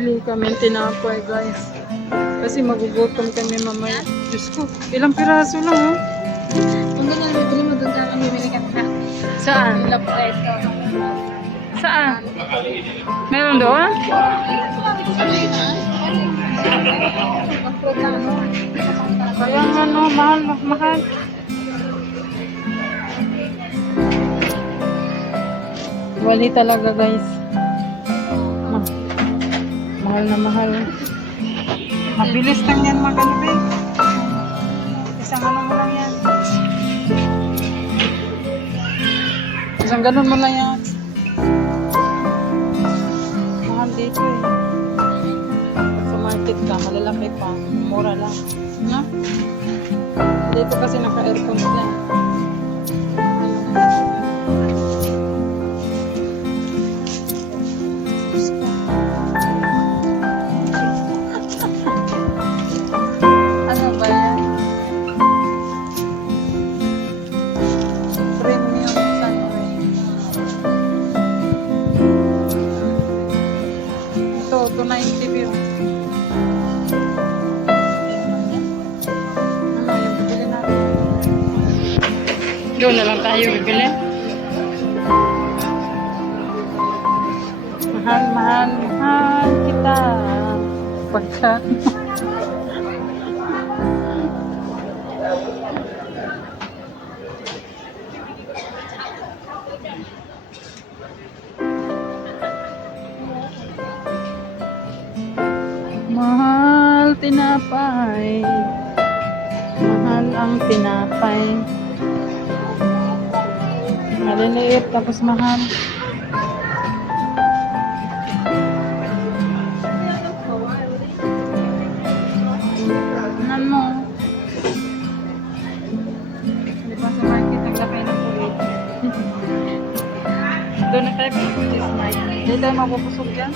Bili kami tinapay, guys. Kasi magugutom kami mamaya. Diyos ko, ilang piraso lang, oh. Kung ganyan, bibili mo doon sa akin, bibili ka na. Saan? Saan? Meron doon? Kaya nga, no, mahal, mahal. Wali talaga, guys. Ma- mahal na mahal. Mabilis lang yan magano, eh. Isang ano mo lang yan. Isang ganun mo lang yan. Mahal dito eh. Sa market ka, malalaki pa. Mura lang. No? Dito kasi naka-aircon Ito, 290 view. Ano yung bibili natin? Doon na lang tayo bibili. Mahal, mahal, mahal kita. Pagka. Tinapay. Mahal ang tinapay. Maliliit tapos mahal. Tingnan mo. Di ba sa market naglakay ng kulit? Doon na tayo market. Hindi tayo mapupusog dyan.